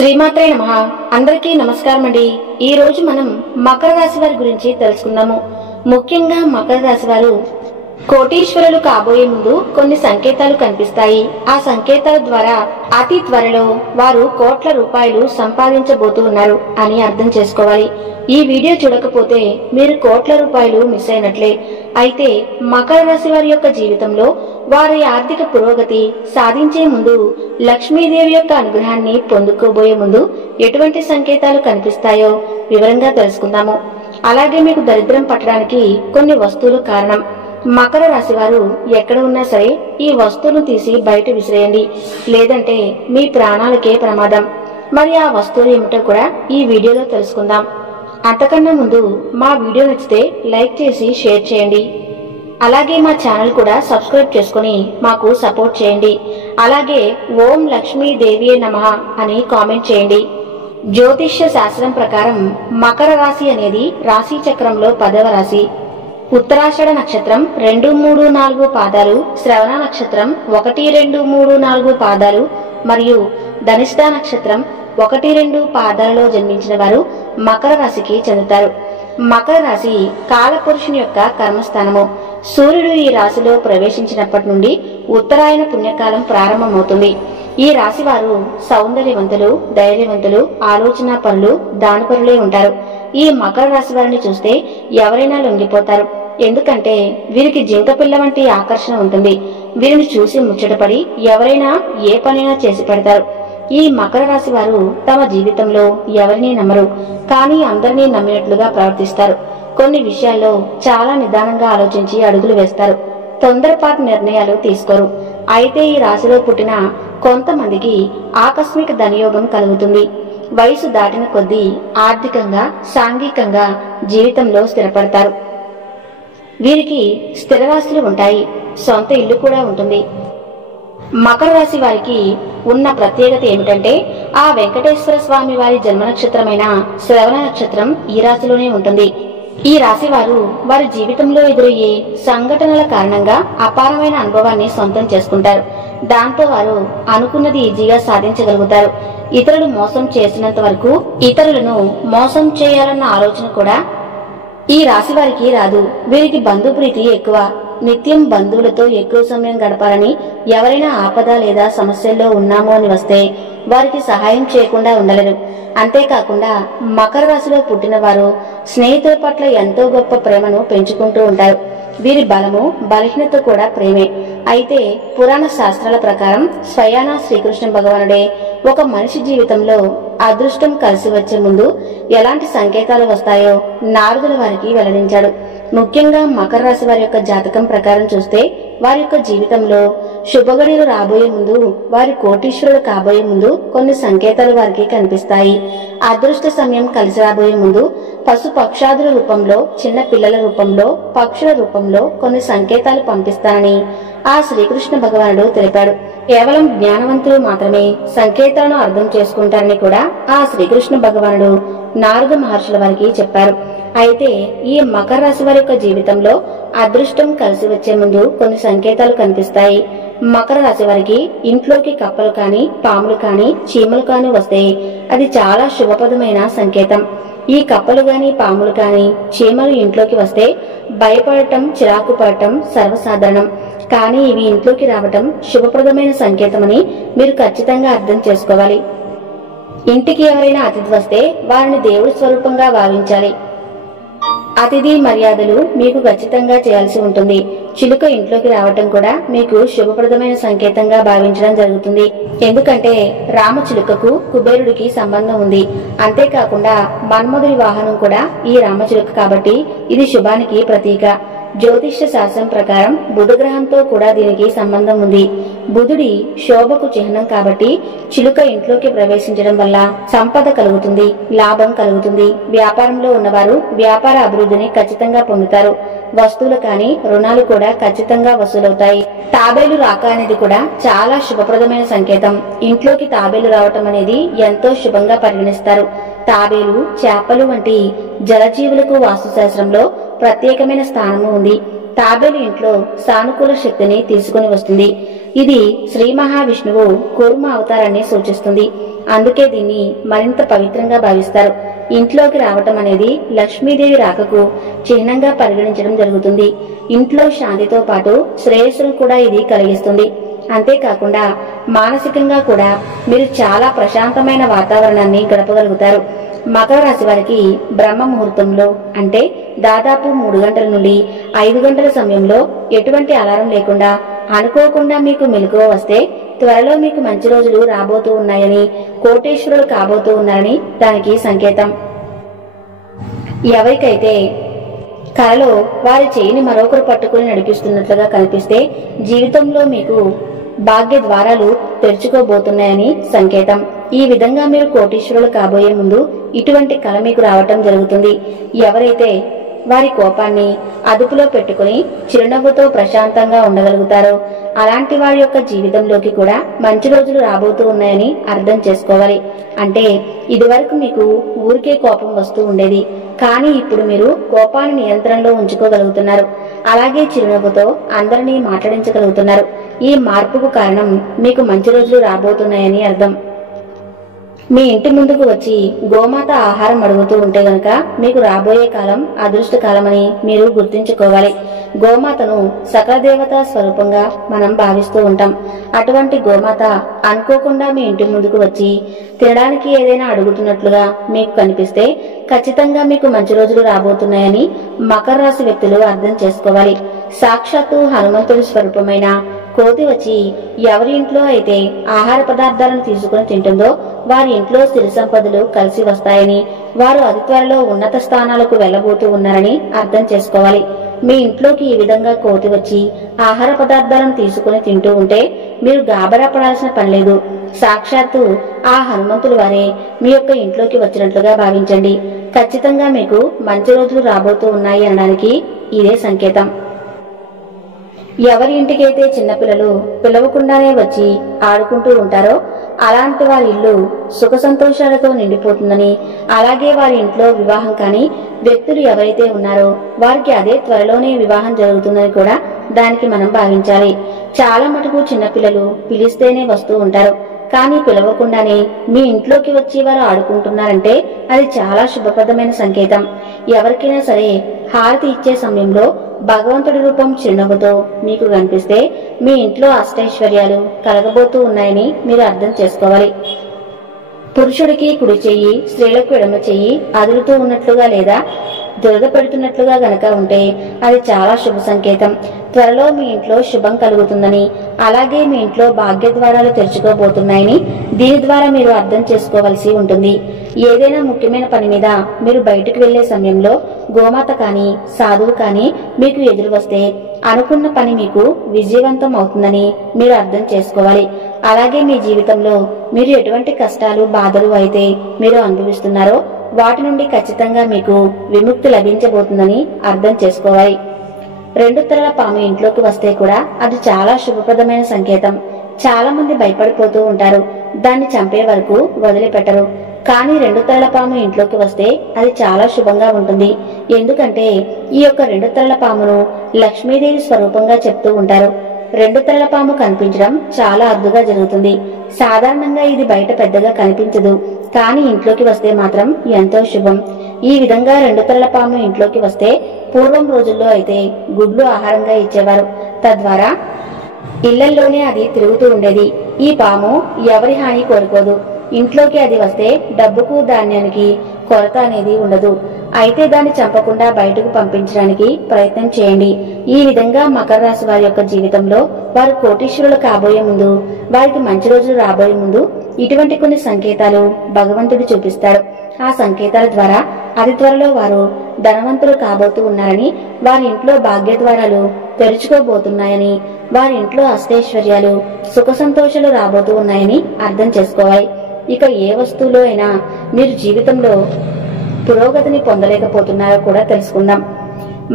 శ్రీమాత్రే నమః. అందరికీ నమస్కారం అండి. ఈ రోజు మనం మకర రాశి వారి గురించి తెలుసుకుందాము. ముఖ్యంగా మకర రాశి వారు కోటీశ్వరులు కాబోయే ముందు కొన్ని సంకేతాలు కనిపిస్తాయి. ఆ సంకేతాల ద్వారా అతి త్వరలో వారు కోట్ల రూపాయలు సంపాదించబోతూ ఉన్నారు అని అర్థం చేసుకోవాలి. ఈ వీడియో చూడకపోతే మీరు కోట్ల రూపాయలు మిస్ అయినట్లే. అయితే మకర రాశి వారి యొక్క జీవితంలో వారి ఆర్థిక పురోగతి సాధించే ముందు, లక్ష్మీదేవి యొక్క అనుగ్రహాన్ని పొందుకోబోయే ముందు ఎటువంటి సంకేతాలు కనిపిస్తాయో వివరంగా తెలుసుకుందాము. అలాగే మీకు దరిద్రం పట్టడానికి కొన్ని వస్తువులు కారణం. మకర రాశి వారు ఎక్కడ ఉన్నా సరే ఈ వస్తువును తీసి బయట విసిరేయండి, లేదంటే మీ ప్రాణాలకే ప్రమాదం. మరి ఆ వస్తువులు ఏమిటో కూడా ఈ వీడియోలో తెలుసుకుందాం. అంతకన్నా ముందు మా వీడియో నచ్చితే లైక్ చేసి షేర్ చేయండి. అలాగే మా ఛానల్ కూడా సబ్స్క్రైబ్ చేసుకుని మాకు సపోర్ట్ చేయండి. అలాగే ఓం లక్ష్మీదేవియే నమః అని కామెంట్ చేయండి. జ్యోతిష్య శాస్త్రం ప్రకారం మకర రాశి అనేది రాశి చక్రంలో 10వ రాశి. ఉత్తరాషాఢ నక్షత్రం 2, 3, 4 పాదాలు, శ్రవణ నక్షత్రం 1, 2, 3, 4 పాదాలు మరియు ధనిష్ఠ నక్షత్రం 1, 2 పాదాలలో జన్మించిన వారు మకర రాశికి చెందుతారు. మకర రాశి కాలపురుషుని యొక్క కర్మస్థానము. సూర్యుడు ఈ రాశిలో ప్రవేశించినప్పటి నుండి ఉత్తరాయణ పుణ్యకాలం ప్రారంభమవుతుంది. ఈ రాశి వారు సౌందర్యవంతులు, ధైర్యవంతులు, ఆలోచన పరులు, దానపరులే ఉంటారు. ఈ మకర రాశి వారిని చూస్తే ఎవరైనా లొంగిపోతారు. ఎందుకంటే వీరికి జింక పిల్ల వంటి ఆకర్షణ ఉంటుంది. వీరిని చూసి ముచ్చటపడి ఎవరైనా ఏ పనైనా చేసి పెడతారు. ఈ మకర రాశి వారు తమ జీవితంలో ఎవరిని నమ్మరు, కానీ అందరినీ నమ్మినట్లుగా ప్రవర్తిస్తారు. కొన్ని విషయాల్లో చాలా నిదానంగా ఆలోచించి అడుగులు వేస్తారు. తొందరపాటు నిర్ణయాలు తీసుకోరు. అయితే ఈ రాశిలో పుట్టిన కొంతమందికి ఆకస్మిక ధనయోగం కలుగుతుంది. వయసు దాటిన కొద్దీ ఆర్థికంగా, సాంఘికంగా జీవితంలో స్థిరపడతారు. వీరికి స్థిరరాశులు ఉంటాయి. సొంత ఇల్లు కూడా ఉంటుంది. మకర రాశి వారికి ఉన్న ప్రత్యేకత ఏమిటంటే ఆ వెంకటేశ్వర స్వామి వారి జన్మ నక్షత్రమైన శ్రవణ నక్షత్రం ఈ రాశిలోనే ఉంటుంది. ఈ రాశి వారు వారి జీవితంలో ఎదురయ్యే సంఘటనల కారణంగా అపారమైన అనుభవాన్ని సొంతం చేసుకుంటారు. దాంతో వారు అనుకున్నది ఈజీగా సాధించగలుగుతారు. ఇతరులు మోసం చేసినంత వరకు ఇతరులను మోసం చేయాలన్న ఆలోచన కూడా ఈ రాశి వారికి రాదు. వీరికి బంధుప్రీతి ఎక్కువ. నిత్యం బంధువులతో ఎక్కువ సమయం గడపాలని, ఎవరైనా ఆపద లేదా సమస్యల్లో ఉన్నామో అని వస్తే వారికి సహాయం చేయకుండా ఉండలేరు. అంతేకాకుండా మకర రాశిలో పుట్టిన వారు స్నేహితుల పట్ల ఎంతో గొప్ప ప్రేమను పెంచుకుంటూ ఉంటారు. వీరి బలము, బలహీనత కూడా ప్రేమే. అయితే పురాణ శాస్త్రాల ప్రకారం స్వయానా శ్రీకృష్ణ భగవానుడే ఒక మనిషి జీవితంలో అదృష్టం కలిసి వచ్చే ముందు ఎలాంటి సంకేతాలు వస్తాయో నారదుల వారికి వెల్లడించాడు. ముఖ్యంగా మకర రాశి వారి యొక్క జాతకం ప్రకారం చూస్తే వారి యొక్క జీవితంలో శుభగడియలు రాబోయే ముందు, వారి కోటీశ్వరుడు కాబోయే ముందు కొన్ని సంకేతాలు వారికి కనిపిస్తాయి. అదృష్ట సమయం కలిసి రాబోయే ముందు పశు పక్షాదుల రూపంలో, చిన్న పిల్లల రూపంలో, పక్షుల రూపంలో కొన్ని సంకేతాలు పంపిస్తానని ఆ శ్రీకృష్ణ భగవానుడు తెలిపాడు. కేవలం జ్ఞానవంతులు మాత్రమే సంకేతాలను అర్థం చేసుకుంటారని కూడా ఆ శ్రీకృష్ణ భగవానుడు నారద మహర్షుల వారికి చెప్పారు. అయితే ఈ మకర రాశి వారి యొక్క జీవితంలో అదృష్టం కలిసి వచ్చే ముందు కొన్ని సంకేతాలు కనిపిస్తాయి. మకర రాశి వారికి ఇంట్లోకి కప్పలు కాని, పాములు కాని, చీమలు కాని వస్తే అది చాలా శుభప్రదమైన సంకేతం. ఈ కప్పలు గాని, పాములు కాని, చీమలు ఇంట్లోకి వస్తే భయపడటం, చిరాకు పడటం సర్వసాధారణం. కానీ ఇవి ఇంట్లోకి రావటం శుభప్రదమైన సంకేతమని మీరు ఖచ్చితంగా అర్థం చేసుకోవాలి. ఇంటికి ఎవరైనా అతిథి వస్తే వారిని దేవుడి స్వరూపంగా భావించాలి. అతిథి మర్యాదలు మీకు ఖచ్చితంగా చేయాల్సి ఉంటుంది. చిలుక ఇంట్లోకి రావటం కూడా మీకు శుభప్రదమైన సంకేతంగా భావించడం జరుగుతుంది. ఎందుకంటే రామచిలుకకు కుబేరుడికి సంబంధం ఉంది. అంతేకాకుండా మన్మధుడి వాహనం కూడా ఈ రామచిలుక కాబట్టి ఇది శుభానికి ప్రతీక. జ్యోతిష్య శాస్త్రం ప్రకారం బుధగ్రహంతో కూడా దీనికి సంబంధం ఉంది. బుధుడి శోభకు చిహ్నం కాబట్టి చిలుక ఇంట్లోకి ప్రవేశించడం వల్ల సంపద కలుగుతుంది, లాభం కలుగుతుంది. వ్యాపారంలో ఉన్నవారు వ్యాపార అభివృద్ధిని ఖచ్చితంగా పొందుతారు. వస్తువులు కానీ, రుణాలు కూడా ఖచ్చితంగా వసూలవుతాయి. తాబేలు రాక అనేది కూడా చాలా శుభప్రదమైన సంకేతం. ఇంట్లోకి తాబేలు రావటం అనేది ఎంతో శుభంగా పరిగణిస్తారు. తాబేలు, చేపలు వంటి జలజీవులకు వాస్తుశాస్త్రంలో ప్రత్యేకమైన స్థానము ఉంది. తాబేలు ఇంట్లో సానుకూల శక్తిని తీసుకుని వస్తుంది. ఇది శ్రీ మహావిష్ణువు కూర్మ అవతారాన్ని సూచిస్తుంది. అందుకే దీన్ని మరింత పవిత్రంగా భావిస్తారు. ఇంట్లోకి రావటం అనేది లక్ష్మీదేవి రాకకు చిహ్నంగా పరిగణించడం జరుగుతుంది. ఇంట్లో శాంతితో పాటు శ్రేయస్సును కూడా ఇది కలిగిస్తుంది. అంతేకాకుండా మానసికంగా కూడా మీరు చాలా ప్రశాంతమైన వాతావరణాన్ని గడపగలుగుతారు. మకర రాశి వారికి బ్రహ్మ ముహూర్తంలో అంటే దాదాపు 3 గంటల నుండి 5 గంటల సమయంలో ఎటువంటి అలారం లేకుండా అనుకోకుండా మీకు మెలకువ వస్తే త్వరలో మీకు మంచి రోజులు రాబోతూ ఉన్నాయని, కోటీశ్వరులు కాబోతూ ఉన్నారని దానికి సంకేతం. ఎవరికైతే కలలో వారి చేయిని మరొకరు పట్టుకుని నడిపిస్తున్నట్లుగా కనిపిస్తే జీవితంలో మీకు భాగ్య ద్వారాలు తెరుచుకోబోతున్నాయని సంకేతం. ఈ విధంగా మీరు కోటీశ్వరులు కాబోయే ముందు ఇటువంటి కల మీకు రావటం జరుగుతుంది. ఎవరైతే వారి కోపాన్ని అదుపులో పెట్టుకుని చిరునవ్వుతో ప్రశాంతంగా ఉండగలుగుతారో అలాంటి వారి యొక్క జీవితంలోకి కూడా మంచి రోజులు రాబోతూ ఉన్నాయని అర్థం చేసుకోవాలి. అంటే ఇదివరకు మీకు ఊరికే కోపం వస్తూ ఉండేది, కానీ ఇప్పుడు మీరు కోపాన్ని నియంత్రణలో ఉంచుకోగలుగుతున్నారు. అలాగే చిరునవ్వుతో అందరినీ మాట్లాడించగలుగుతున్నారు. ఈ మార్పుకు కారణం మీకు మంచి రోజులు రాబోతున్నాయని అర్థం. మీ ఇంటి ముందుకు వచ్చి గోమాత ఆహారం అడుగుతూ ఉంటే గనక మీకు రాబోయే కాలం అదృష్ట కాలమని మీరు గుర్తుంచుకోవాలి. గోమాతను సకల దేవతా స్వరూపంగా మనం భావిస్తూ ఉంటాం. అటువంటి గోమాత అనుకోకుండా మీ ఇంటి ముందుకు వచ్చి తినడానికి ఏదైనా అడుగుతున్నట్లుగా మీకు కనిపిస్తే ఖచ్చితంగా మీకు మంచి రోజులు రాబోతున్నాయని మకర రాశి వ్యక్తులు అర్థం చేసుకోవాలి. సాక్షాత్తు హనుమంతుడి స్వరూపమైన కోతి వచ్చి ఎవరి ఇంట్లో అయితే ఆహార పదార్థాలను తీసుకుని తింటుందో వారి ఇంట్లో సిరి సంపదలు కలిసి వస్తాయని, వారు అతి త్వరలో ఉన్నత స్థానాలకు వెళ్లబోతూ ఉన్నారని అర్థం చేసుకోవాలి. మీ ఇంట్లోకి ఈ విధంగా కోతి వచ్చి ఆహార పదార్థాలను తీసుకుని తింటూ ఉంటే మీరు గాబరా పడాల్సిన పని లేదు. సాక్షాత్తు ఆ హనుమంతుడు వారే మీ యొక్క ఇంట్లోకి వచ్చినట్లుగా భావించండి. ఖచ్చితంగా మీకు మంచి రోజులు రాబోతూ ఉన్నాయి అనడానికి ఇదే సంకేతం. ఎవరి ఇంటికైతే చిన్నపిల్లలు పిలవకుండానే వచ్చి ఆడుకుంటూ ఉంటారో అలాంటి వారి ఇల్లు సుఖ సంతోషాలతో నిండిపోతుందని, అలాగే వారి ఇంట్లో వివాహం కాని వ్యక్తులు ఎవరైతే ఉన్నారో వారికి అదే త్వరలోనే వివాహం జరుగుతుందని కూడా దానికి మనం భావించాలి. చాలా మటుకు చిన్నపిల్లలు పిలిస్తేనే వస్తూ ఉంటారు, కానీ పిలవకుండానే మీ ఇంట్లోకి వచ్చి వారు ఆడుకుంటున్నారంటే అది చాలా శుభప్రదమైన సంకేతం. ఎవరికైనా సరే హారతి ఇచ్చే సమయంలో భగవంతుడి రూపం చిరునవ్వుతో మీకు కనిపిస్తే మీ ఇంట్లో అష్టైశ్వర్యాలు కలగబోతూ ఉన్నాయని మీరు అర్థం చేసుకోవాలి. పురుషుడికి కుడి చెయ్యి, స్త్రీలకు ఎడమ చెయ్యి అదులుతూ ఉన్నట్లుగా లేదా దురద పెడుతున్నట్లుగా గనక ఉంటే అది చాలా శుభ సంకేతం. త్వరలో మీ ఇంట్లో శుభం కలుగుతుందని, అలాగే మీ ఇంట్లో భాగ్య ద్వారాలు తెరుచుకోబోతున్నాయని దీని ద్వారా మీరు అర్థం చేసుకోవాల్సి ఉంటుంది. ఏదైనా ముఖ్యమైన పని మీద మీరు బయటకు వెళ్లే సమయంలో గోమాత కాని సాధువు కాని మీకు ఎదురు వస్తే అనుకున్న పని మీకు విజయవంతం అవుతుందని మీరు అర్థం చేసుకోవాలి. అలాగే మీ జీవితంలో మీరు ఎటువంటి కష్టాలు బాధలు అయితే మీరు అనుభవిస్తున్నారో వాటి నుండి ఖచ్చితంగా మీకు విముక్తి లభించబోతుందని అర్థం చేసుకోవాలి. 2 తలల పాము ఇంట్లోకి వస్తే కూడా అది చాలా శుభప్రదమైన సంకేతం. చాలా మంది భయపడిపోతూ ఉంటారు, దాన్ని చంపే వరకు వదిలిపెట్టరు. కానీ 2 తలల పాము ఇంట్లోకి వస్తే అది చాలా శుభంగా ఉంటుంది. ఎందుకంటే ఈ యొక్క 2 తలల పామును లక్ష్మీదేవి స్వరూపంగా చెప్తూ ఉంటారు. 2 తలల పాము కనిపించడం చాలా అరుదుగా జరుగుతుంది. సాధారణంగా ఇది బయట పెద్దగా కనిపించదు, కానీ ఇంట్లోకి వస్తే మాత్రం ఎంతో శుభం. ఈ విధంగా 2 తలల పాము ఇంట్లోకి వస్తే పూర్వం రోజుల్లో అయితే గుడ్లు ఆహారంగా ఇచ్చేవారు. తద్వారా ఇళ్లల్లోనే అది తిరుగుతూ ఉండేది. ఈ పాము ఎవరి హాని కోరుకోదు. ఇంట్లోకి అది వస్తే డబ్బుకు ధాన్యానికి కొరత అనేది ఉండదు. అయితే దాన్ని చంపకుండా బయటకు పంపించడానికి ప్రయత్నం చేయండి. ఈ విధంగా మకర రాశి వారి యొక్క జీవితంలో వారు కోటీశ్వరులు కాబోయే ముందు, వారికి మంచి రోజులు రాబోయే ముందు ఇటువంటి కొన్ని సంకేతాలు భగవంతుడు చూపిస్తాడు. ఆ సంకేతాల ద్వారా అతి త్వరలో వారు ధనవంతులు కాబోతూ ఉన్నారని, వారి ఇంట్లో భాగ్య ద్వారాలు తెరుచుకోబోతున్నాయని, వారి ఇంట్లో అష్టైశ్వర్యాలు సుఖ సంతోషాలు రాబోతూ ఉన్నాయని అర్థం చేసుకోవాలి. ఇక ఏ వస్తువులో అయినా మీరు జీవితంలో పురోగతిని పొందలేకపోతున్నారో కూడా తెలుసుకుందాం.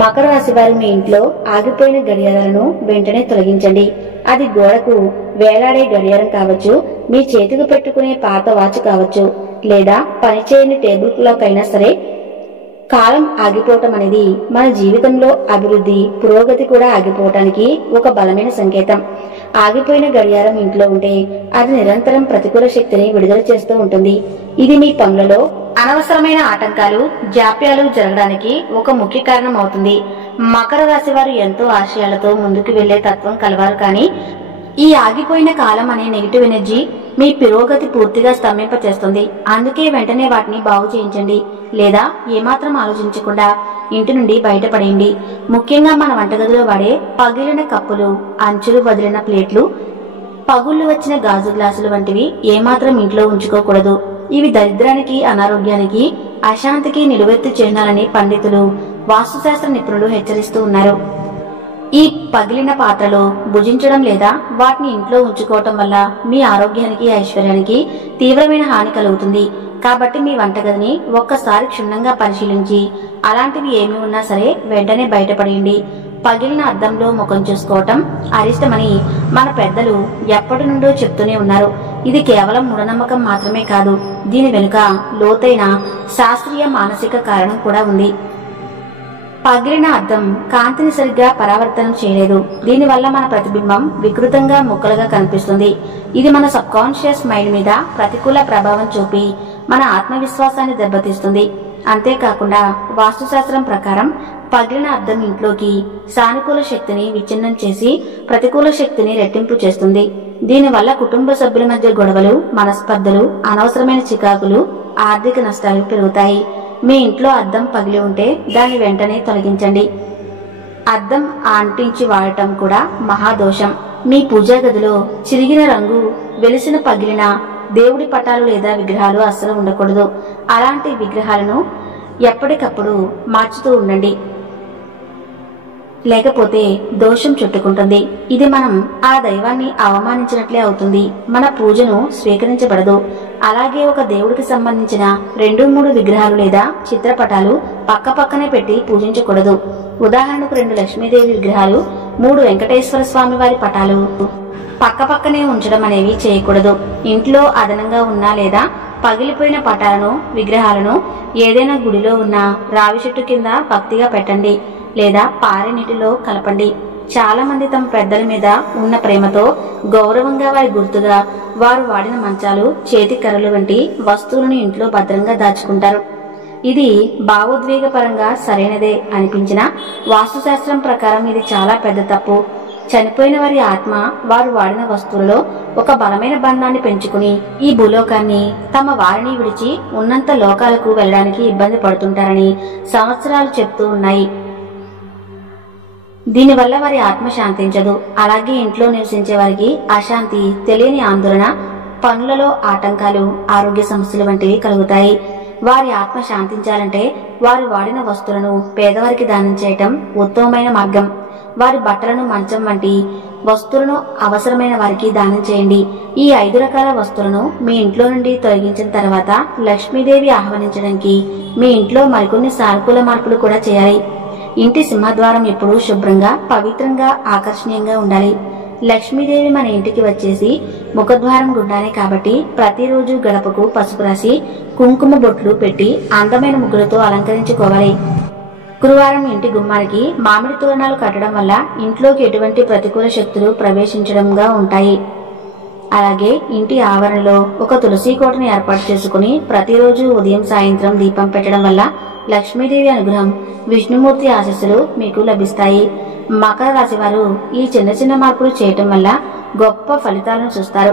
మకర రాశి వారు మీ ఇంట్లో ఆగిపోయిన గడియారాలను వెంటనే తొలగించండి. అది గోడకు వేలాడే గడియారం కావచ్చు, మీ చేతికి పెట్టుకునే పాత వాచ్ కావచ్చు, లేదా పనిచేయని టేబుల్ క్లాక్ అయినా సరే కాలం ఆగిపోవటం అనేది మన జీవితంలో అభివృద్ధి పురోగతి కూడా ఆగిపోవటానికి ఒక బలమైన సంకేతం. ఆగిపోయిన గడియారం ఇంట్లో ఉంటే అది నిరంతరం ప్రతికూల శక్తిని విడుదల చేస్తూ ఉంటుంది. ఇది మీ పనులలో అనవసరమైన ఆటంకాలు జాప్యాలు జరగడానికి ఒక ముఖ్య కారణం అవుతుంది. మకర రాశి వారు ఎంతో ఆశయాలతో ముందుకు వెళ్లే తత్వం కలవారు. కానీ ఈ ఆగిపోయిన కాలం అనే నెగిటివ్ ఎనర్జీ మీ పురోగతి పూర్తిగా స్తంభింపచేస్తుంది. అందుకే వెంటనే వాటిని బాగు చేయించండి, లేదా ఏమాత్రం ఆలోచించకుండా ఇంటి నుండి బయటపడేయండి. ముఖ్యంగా మన వంటగదిలో వాడే పగిలిన కప్పులు, అంచులు వదిలిన ప్లేట్లు, పగుళ్లు వచ్చిన గాజు గ్లాసులు వంటివి ఏమాత్రం ఇంట్లో ఉంచుకోకూడదు. ఇవి దరిద్రానికి, అనారోగ్యానికి, అశాంతికి నిలువెత్తు చిహ్నాలని పండితులు, వాస్తుశాస్త్ర నిపుణులు హెచ్చరిస్తూ ఉన్నారు. ఈ పగిలిన పాత్రలో భుజించడం లేదా వాటిని ఇంట్లో ఉంచుకోవటం వల్ల మీ ఆరోగ్యానికి, ఐశ్వర్యానికి తీవ్రమైన హాని కలుగుతుంది. కాబట్టి మీ వంటగదిని ఒక్కసారి క్షుణ్ణంగా పరిశీలించి అలాంటివి ఏమి ఉన్నా సరే వెంటనే బయటపడేయండి. పగిలిన అద్దంలో ముఖం చూసుకోవటం అరిష్టమని మన పెద్దలు ఎప్పటి నుండో చెప్తూనే ఉన్నారు. ఇది కేవలం మూఢనమ్మకం మాత్రమే కాదు, దీని వెనుక లోతైన శాస్త్రీయ మానసిక కారణం కూడా ఉంది. పగిలిన అద్దం కాంతిని సరిగ్గా పరావర్తనం చేయలేదు. దీనివల్ల మన ప్రతిబింబం వికృతంగా ముక్కలుగా కనిపిస్తుంది. ఇది మన సబ్ కాన్షియస్ మైండ్ మీద ప్రతికూల ప్రభావం చూపి మన ఆత్మవిశ్వాసాన్ని దెబ్బతీస్తుంది. అంతేకాకుండా వాస్తుశాస్త్రం ప్రకారం పగిలిన అద్దం ఇంట్లోకి సానుకూల శక్తిని విచ్ఛిన్నం చేసి ప్రతికూల శక్తిని రెట్టింపు చేస్తుంది. దీనివల్ల కుటుంబ సభ్యుల మధ్య గొడవలు, మనస్పర్ధలు, అనవసరమైన చికాకులు, ఆర్థిక నష్టాలు పెరుగుతాయి. మీ ఇంట్లో అద్దం పగిలి ఉంటే దాన్ని వెంటనే తొలగించండి. అద్దం అంటించి వాడటం కూడా మహాదోషం. మీ పూజా గదిలో చిరిగిన రంగు, వెలిసిన పగిలిన దేవుడి పటాలు లేదా విగ్రహాలు అస్సలు ఉండకూడదు. అలాంటి విగ్రహాలను ఎప్పటికప్పుడు మార్చుతూ ఉండండి, లేకపోతే దోషం చుట్టుకుంటుంది. ఇది మనం ఆ దైవాన్ని అవమానించినట్లే అవుతుంది. మన పూజను స్వీకరించబడదు. అలాగే ఒక దేవుడికి సంబంధించిన 2-3 విగ్రహాలు లేదా చిత్రపటాలు పక్క పక్కనే పెట్టి పూజించకూడదు. ఉదాహరణకు 2 లక్ష్మీదేవి విగ్రహాలు, 3 వెంకటేశ్వర స్వామి వారి పటాలు పక్క పక్కనే ఉంచడం అనేవి చేయకూడదు. ఇంట్లో అదనంగా ఉన్నా లేదా పగిలిపోయిన పటాలను, విగ్రహాలను ఏదైనా గుడిలో ఉన్న రావి చెట్టు కింద భక్తిగా పెట్టండి, లేదా పారే నీటిలో కలపండి. చాలా మంది తమ పెద్దల మీద ఉన్న ప్రేమతో గౌరవంగా వారి గుర్తుగా వారు వాడిన మంచాలు, చేతి కర్రలు వంటి వస్తువులను ఇంట్లో భద్రంగా దాచుకుంటారు. ఇది భావోద్వేగపరంగా సరైనదే అనిపించినా వాస్తుశాస్త్రం ప్రకారం ఇది చాలా పెద్ద తప్పు. చనిపోయిన వారి ఆత్మ వారు వాడిన వస్తువులలో ఒక బలమైన బంధాన్ని పెంచుకుని ఈ భూలోకాన్ని తమ వారిని విడిచి ఉన్నంత లోకాలకు వెళ్లడానికి ఇబ్బంది పడుతుంటారని సంవత్సరాలు చెప్తూ ఉన్నాయి. దీనివల్ల వారి ఆత్మ శాంతించదు. అలాగే ఇంట్లో నివసించే వారికి అశాంతి, తెలియని ఆందోళన, పనులలో ఆటంకాలు, ఆరోగ్య సమస్యలు వంటివి కలుగుతాయి. వారి ఆత్మ శాంతించాలంటే వారు వాడిన వస్తువులను పేదవారికి దానం చేయటం ఉత్తమమైన మార్గం. వారి బట్టలను, మంచం వంటి వస్తువులను అవసరమైన వారికి దానం చేయండి. ఈ 5 రకాల వస్తువులను మీ ఇంట్లో నుండి తొలగించిన తర్వాత లక్ష్మీదేవి ఆహ్వానించడానికి మీ ఇంట్లో మరికొన్ని సానుకూల మార్పులు కూడా చేయాలి. ఇంటి సింహద్వారం ఎప్పుడూ శుభ్రంగా, పవిత్రంగా, ఆకర్షణీయంగా ఉండాలి. లక్ష్మీదేవి మన ఇంటికి వచ్చేసి ముఖద్వారం గుండానే కాబట్టి ప్రతిరోజు గడపకు పసుపు రాసి కుంకుమ బొట్లు పెట్టి అందమైన ముగ్గులతో అలంకరించుకోవాలి. గురువారం ఇంటి గుమ్మానికి మామిడి తోరణాలు కట్టడం వల్ల ఇంట్లోకి ఎటువంటి ప్రతికూల శక్తులు ప్రవేశించడంగా ఉంటాయి. అలాగే ఇంటి ఆవరణలో ఒక తులసి కోటను ఏర్పాటు చేసుకుని ప్రతిరోజు ఉదయం, సాయంత్రం దీపం పెట్టడం వల్ల లక్ష్మీదేవి అనుగ్రహం, విష్ణుమూర్తి ఆశీస్సులు మీకు లభిస్తాయి. మకర రాశి వారు ఈ చిన్న చిన్న మార్పులు చేయటం వల్ల గొప్ప ఫలితాలను చూస్తారు.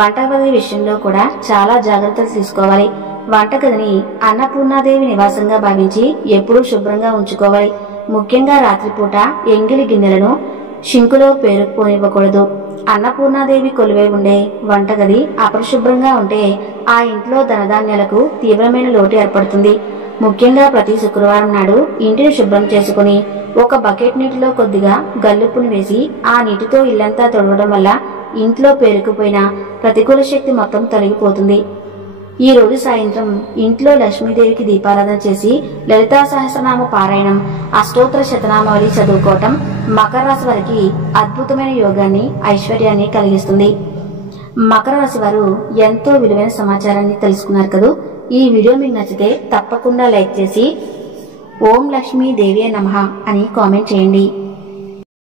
వంటగది విషయంలో కూడా చాలా జాగ్రత్తలు తీసుకోవాలి. వంటగదిని అన్నపూర్ణాదేవి నివాసంగా భావించి ఎప్పుడూ శుభ్రంగా ఉంచుకోవాలి. ముఖ్యంగా రాత్రిపూట ఎంగిలి గిన్నెలను షింకులో పేరుకుపోనివ్వకూడదు. అన్నపూర్ణాదేవి కొలువై ఉండే వంటగది అపరిశుభ్రంగా ఉంటే ఆ ఇంట్లో ధనధాన్యాలకు తీవ్రమైన లోటు ఏర్పడుతుంది. ముఖ్యంగా ప్రతి శుక్రవారం నాడు ఇంటిని శుభ్రం చేసుకుని ఒక బకెట్ నీటిలో కొద్దిగా గల్లుప్పును వేసి ఆ నీటితో ఇల్లంతా తొడవడం వల్ల ఇంట్లో పేరుకుపోయిన ప్రతికూల శక్తి మొత్తం తొలగిపోతుంది. ఈ రోజు సాయంత్రం ఇంట్లో లక్ష్మీదేవికి దీపారాధన చేసి లలితా సహస్రనామ పారాయణం, అష్టోత్తర శతనామావళి చదువుకోవటం మకర రాశి వారికి అద్భుతమైన యోగాన్ని, ఐశ్వర్యాన్ని కలిగిస్తుంది. మకర రాశి వారు ఎంతో విలువైన సమాచారాన్ని తెలుసుకున్నారు కదా. ఈ వీడియో మీకు నచ్చితే తప్పకుండా లైక్ చేసి ఓం లక్ష్మీదేవియే నమః అని కామెంట్ చేయండి.